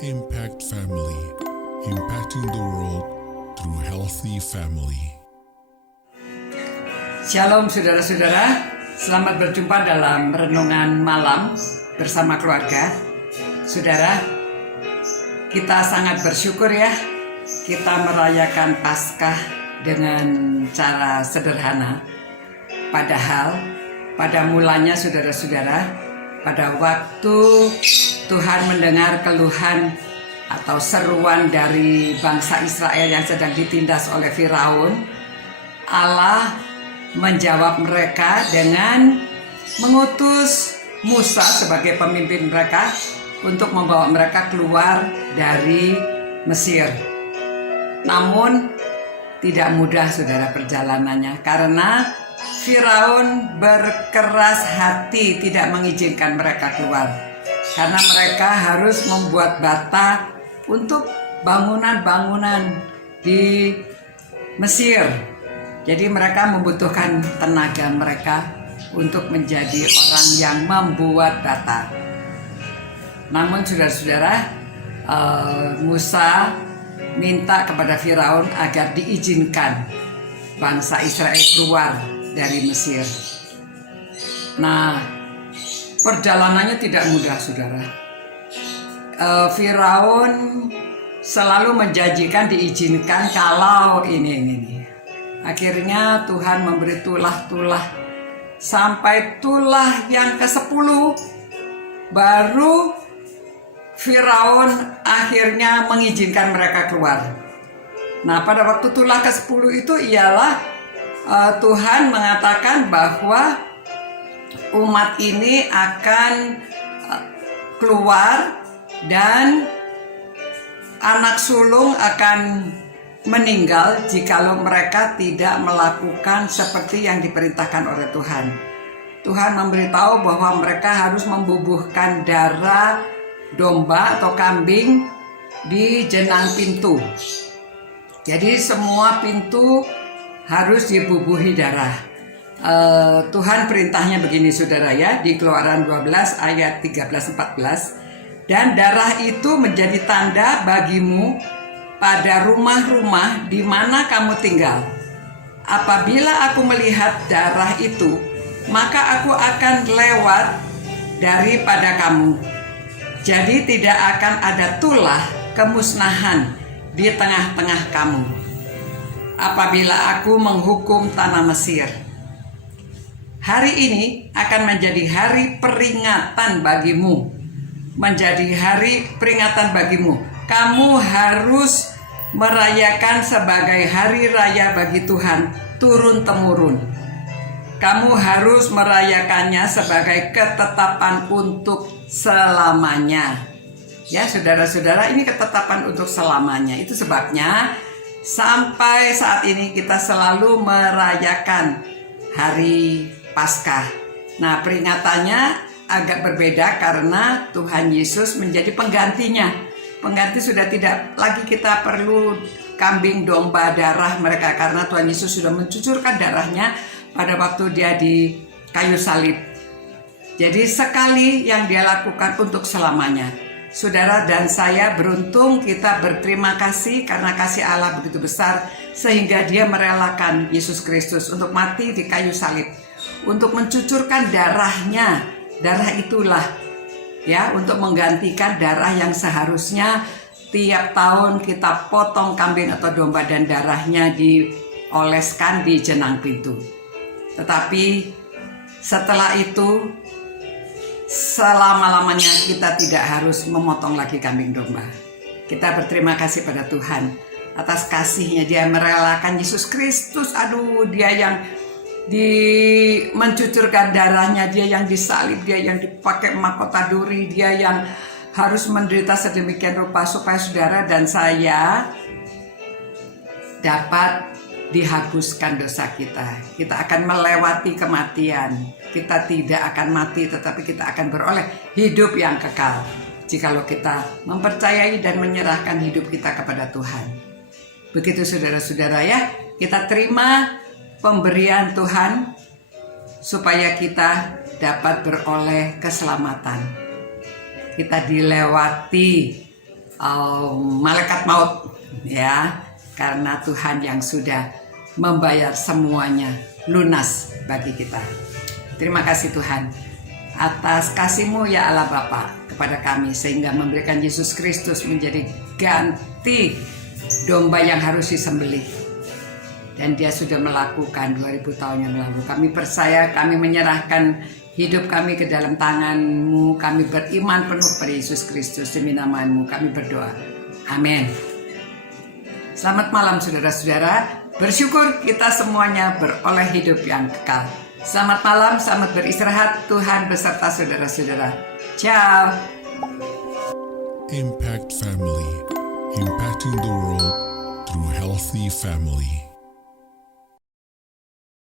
Impact Family, impacting the world through healthy family. Shalom saudara-saudara, selamat berjumpa dalam renungan malam bersama keluarga. Saudara, kita sangat bersyukur ya, kita merayakan Paskah dengan cara sederhana. Padahal pada mulanya saudara-saudara, pada waktu Tuhan mendengar keluhan atau seruan dari bangsa Israel yang sedang ditindas oleh Firaun, Allah menjawab mereka dengan mengutus Musa sebagai pemimpin mereka untuk membawa mereka keluar dari Mesir. Namun tidak mudah saudara perjalanannya, karena Firaun berkeras hati tidak mengizinkan mereka keluar, karena mereka harus membuat bata untuk bangunan-bangunan di Mesir. Jadi mereka membutuhkan tenaga mereka untuk menjadi orang yang membuat bata. Namun saudara-saudara, Musa minta kepada Firaun agar diizinkan bangsa Israel keluar dari Mesir. Nah, perjalanannya tidak mudah saudara. Firaun selalu menjanjikan diizinkan kalau ini. Akhirnya Tuhan memberi tulah-tulah sampai tulah yang ke-10 baru Firaun akhirnya mengizinkan mereka keluar. Nah, pada waktu tulah ke-10 itu ialah Tuhan mengatakan bahwa umat ini akan keluar dan anak sulung akan meninggal jikalau mereka tidak melakukan seperti yang diperintahkan oleh Tuhan. Tuhan memberitahu bahwa mereka harus membubuhkan darah domba atau kambing di jenang pintu. Jadi semua pintu harus dibubuhi darah. Tuhan perintahnya begini saudara ya, di Keluaran 12 ayat 13-14. Dan darah itu menjadi tanda bagimu pada rumah-rumah di mana kamu tinggal. Apabila aku melihat darah itu, maka aku akan lewat daripada kamu. Jadi tidak akan ada tulah kemusnahan di tengah-tengah kamu apabila aku menghukum tanah Mesir. Hari ini akan menjadi hari peringatan bagimu. Menjadi hari peringatan bagimu. Kamu harus merayakan sebagai hari raya bagi Tuhan turun-temurun. Kamu harus merayakannya sebagai ketetapan untuk selamanya. Ya saudara-saudara, ini ketetapan untuk selamanya. Itu sebabnya sampai saat ini kita selalu merayakan hari Paskah. Nah, peringatannya agak berbeda karena Tuhan Yesus menjadi penggantinya. Pengganti sudah tidak lagi kita perlu kambing, domba, darah mereka, karena Tuhan Yesus sudah mencucurkan darahnya pada waktu dia di kayu salib. Jadi sekali yang dia lakukan untuk selamanya. Saudara dan saya beruntung, kita berterima kasih karena kasih Allah begitu besar sehingga dia merelakan Yesus Kristus untuk mati di kayu salib, untuk mencucurkan darahnya. Darah itulah ya untuk menggantikan darah yang seharusnya tiap tahun kita potong kambing atau domba dan darahnya dioleskan di jenang pintu. Tetapi setelah itu selama-lamanya kita tidak harus memotong lagi kambing domba. Kita berterima kasih pada Tuhan atas kasihnya, dia merelakan Yesus Kristus. Dia yang mencucurkan darahnya, dia yang disalib, dia yang dipakai mahkota duri, dia yang harus menderita sedemikian rupa supaya saudara dan saya dapat dihapuskan dosa kita. Kita akan melewati kematian. Kita tidak akan mati, tetapi kita akan beroleh hidup yang kekal jikalau kita mempercayai dan menyerahkan hidup kita kepada Tuhan. Begitu saudara-saudara ya, kita terima pemberian Tuhan supaya kita dapat beroleh keselamatan. Kita dilewati malaikat maut, ya, karena Tuhan yang sudah membayar semuanya lunas bagi kita. Terima kasih Tuhan atas kasih-Mu ya Allah Bapa kepada kami, sehingga memberikan Yesus Kristus menjadi ganti domba yang harus disembelih. Dan Dia sudah melakukan 2000 tahun yang lalu. Kami percaya, kami menyerahkan hidup kami ke dalam tangan-Mu. Kami beriman penuh pada Yesus Kristus. Demi nama-Mu kami berdoa. Amin. Selamat malam saudara-saudara. Bersyukur kita semuanya beroleh hidup yang kekal. Selamat malam, selamat beristirahat. Tuhan beserta saudara-saudara. Ciao. Impact Family, impacting the world through healthy family.